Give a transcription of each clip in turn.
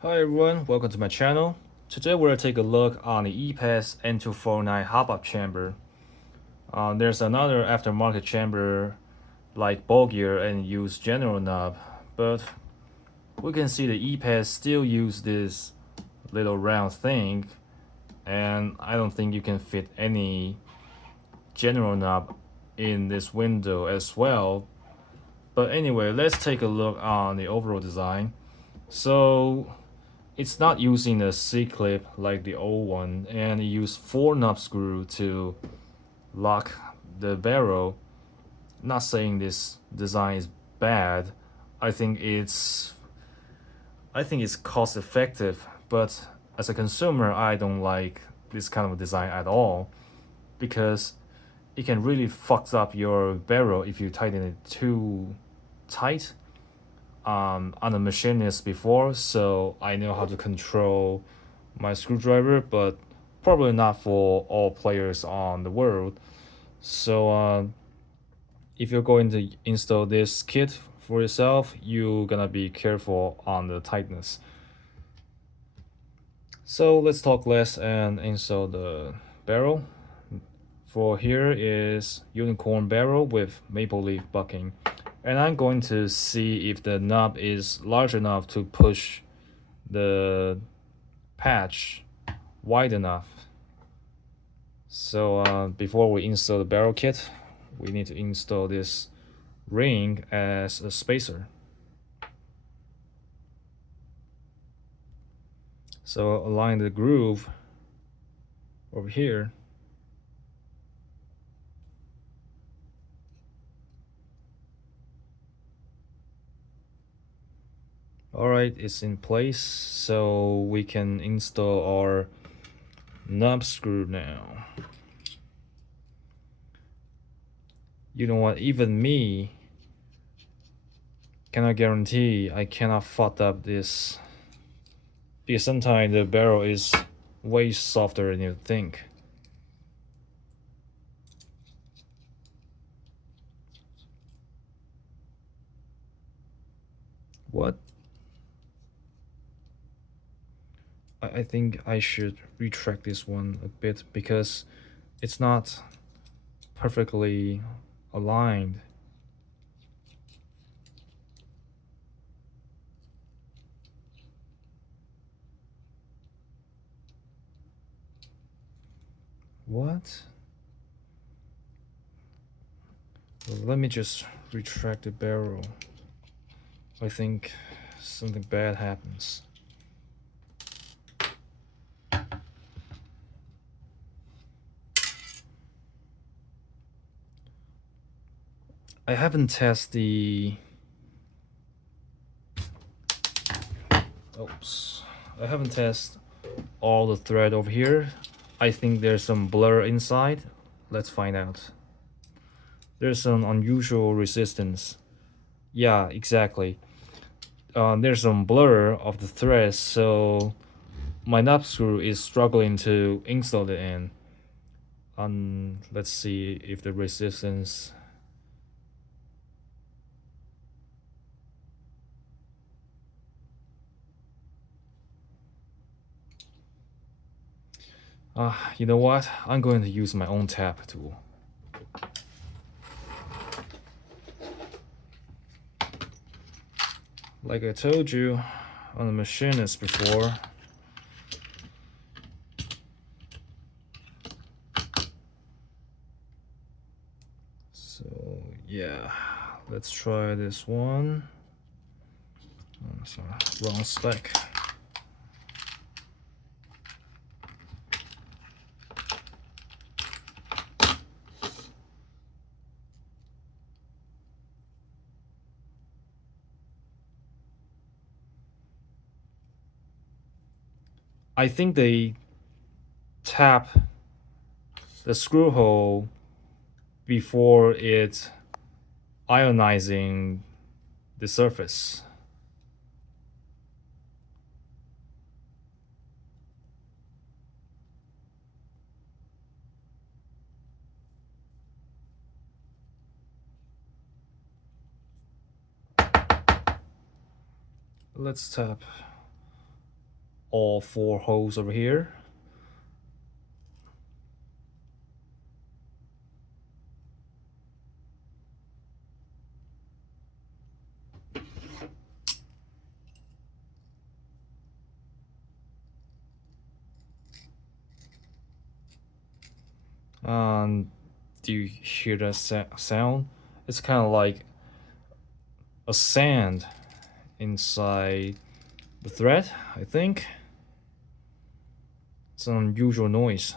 Hi everyone, welcome to my channel. Today we'll take a look on the EPeS M249 hop-up chamber. There's another aftermarket chamber like bulkier and use general knob, but we can see the EPeS still use this little round thing, and I don't think you can fit any general knob in this window as well. But anyway, let's take a look on the overall design. So it's not using a C-clip like the old one, and it used 4 knob screw to lock the barrel. Not saying this design is bad. I think it's cost effective, but as a consumer, I don't like this kind of design at all because it can really fuck up your barrel if you tighten it too tight. I'm a machinist before, so I know how to control my screwdriver, but probably not for all players on the world. So if you're going to install this kit for yourself, you're gonna be careful on the tightness. So let's talk less and install the barrel. For here is unicorn barrel with maple leaf bucking. And I'm going to see if the knob is large enough to push the patch wide enough. So before we install the barrel kit, we need to install this ring as a spacer. So align the groove over here. Alright, it's in place, so we can install our knob screw now. You know what, even me cannot guarantee I cannot fuck up this, because sometimes the barrel is way softer than you think. What? I think I should retract this one a bit because it's not perfectly aligned. What? Well, let me just retract the barrel. I think something bad happens. I haven't tested the... Oops. I haven't tested all the thread over here. I think there's some blur inside. Let's find out. There's some unusual resistance. Yeah, exactly. There's some blur of the threads, so my knob screw is struggling to install it in. Let's see if the resistance... you know what? I'm going to use my own tap tool. Like I told you, I'm a machinist before. So yeah, let's try this one. Oh, sorry, wrong spec. I think they tap the screw hole before it ionizing the surface. Let's tap all 4 holes over here. Do you hear that sound? It's kind of like a sand inside the thread, I think. It's an unusual noise.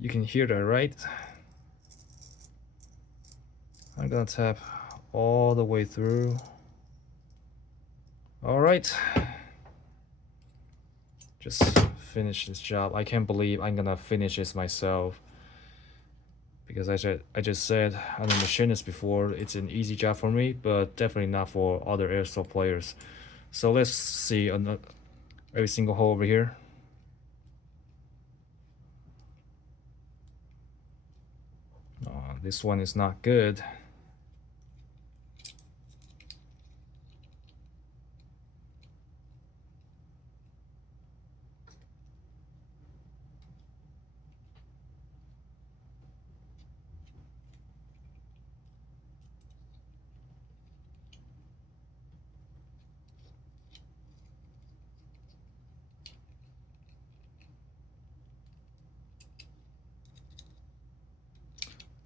You can hear that, right? I'm gonna tap all the way through. All right. Just finish this job. I can't believe I'm gonna finish this myself. Because I just said I'm a machinist before. It's an easy job for me, but definitely not for other airsoft players. So let's see every single hole over here. This one is not good.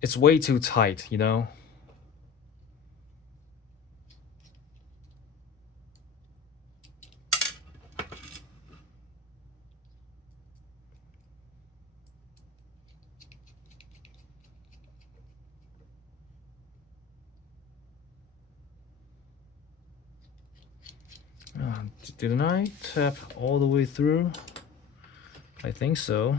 It's way too tight, you know? Didn't I tap all the way through? I think so.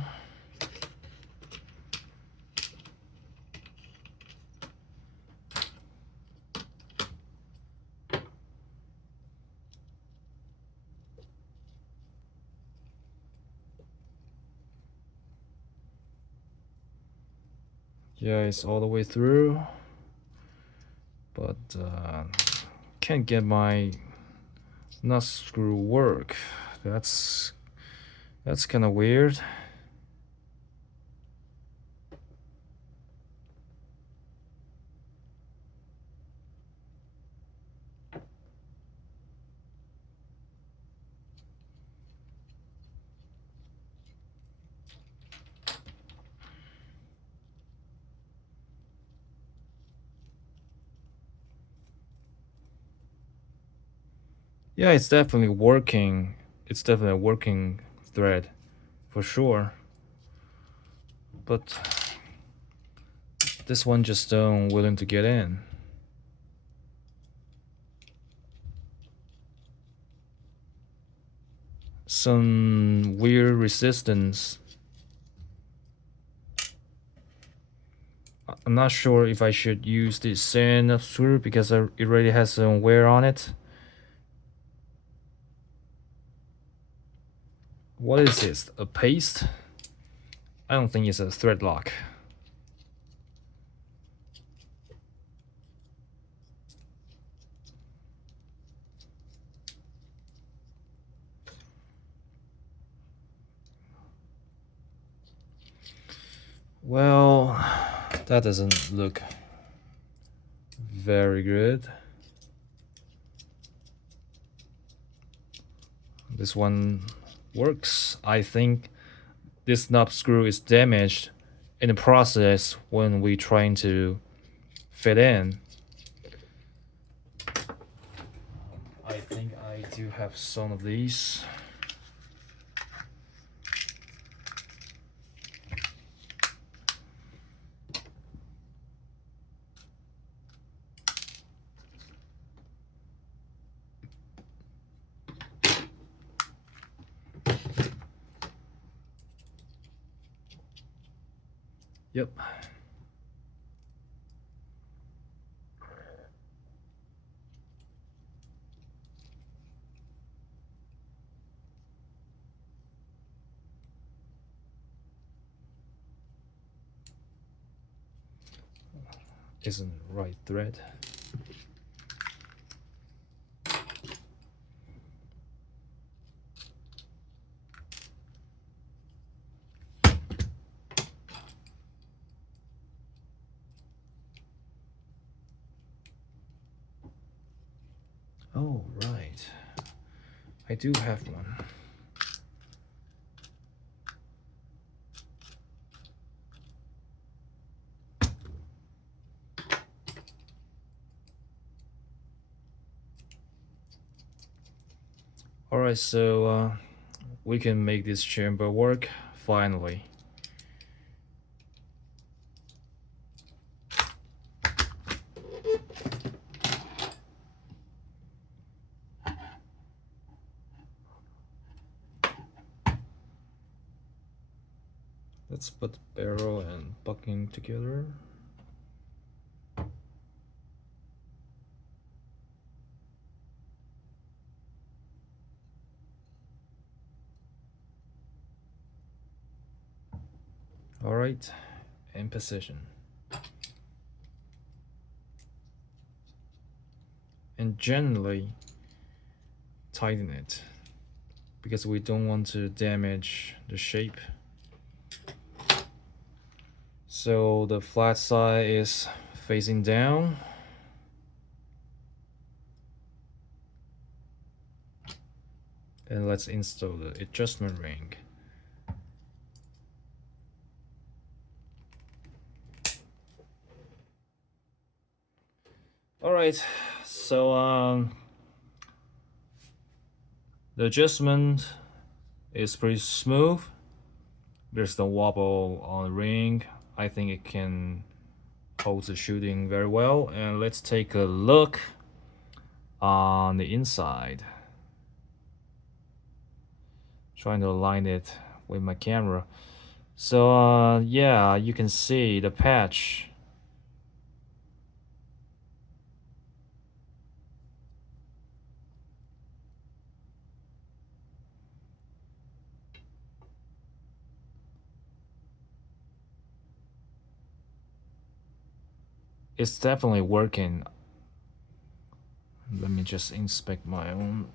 Yeah, it's all the way through. But can't get my nut screw work. That's kind of weird. Yeah, it's definitely working. It's definitely a working thread, for sure. But this one just don't willing to get in. Some weird resistance. I'm not sure if I should use this sand screw because it already has some wear on it. What is this? A paste? I don't think it's a thread lock. Well, that doesn't look very good. This one works. I think this knob screw is damaged in the process when we trying to fit in. I think I do have some of these. Yep. isn't right thread. Oh, right. I do have one. Alright, so we can make this chamber work finally. Let's put barrel and bucking together. Alright, in position. And gently tighten it because we don't want to damage the shape. So the flat side is facing down. And let's install the adjustment ring. Alright, so the adjustment is pretty smooth. There's no wobble on the ring. I think it can hold the shooting very well. And let's take a look on the inside. Trying to align it with my camera. So yeah, you can see the patch. It's definitely working. Let me just inspect my own.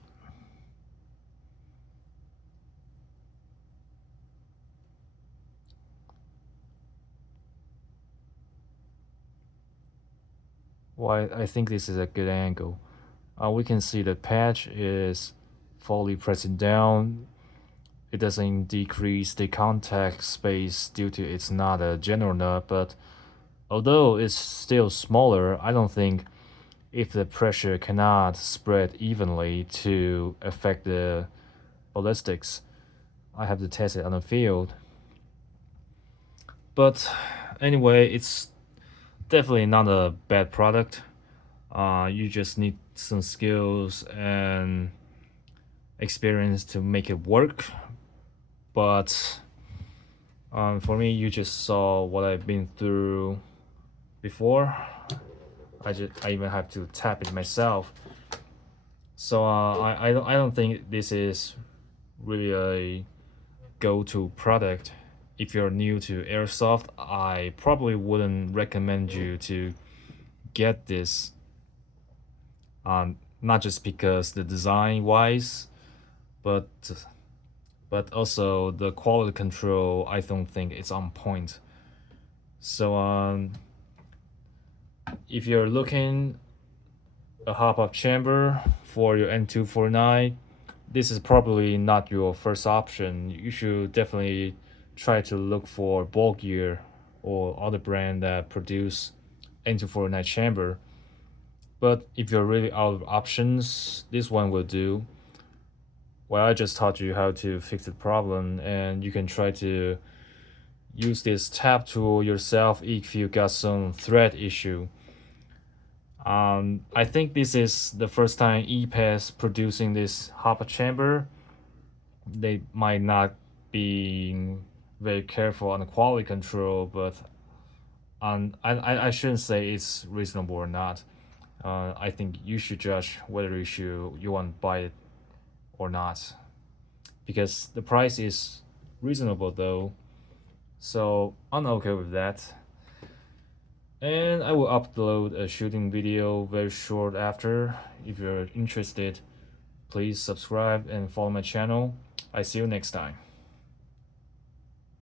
Well, I think this is a good angle. We can see the patch is fully pressing down. It doesn't decrease the contact space due to it's not a general nut, but although it's still smaller, I don't think if the pressure cannot spread evenly to affect the ballistics. I have to test it on the field. But anyway, it's definitely not a bad product. You just need some skills and experience to make it work. But for me, you just saw what I've been through before. I even have to tap it myself. So I don't think this is really a go-to product. If you're new to airsoft, I probably wouldn't recommend you to get this. Not just because the design wise, but also the quality control. I don't think it's on point. So if you're looking a hop-up chamber for your M249, this is probably not your first option. You should definitely try to look for bulkier or other brand that produce M249 chamber. But if you're really out of options, this one will do. Well, I just taught you how to fix the problem, and you can try to use this tap tool yourself if you got some thread issue. I think this is the first time EPeS producing this hopper chamber. They might not be very careful on the quality control, but I shouldn't say it's reasonable or not. I think you should judge whether you want to buy it or not, because the price is reasonable though. So I'm okay with that. And I will upload a shooting video very short after. If you're interested, please subscribe and follow my channel. I see you next time.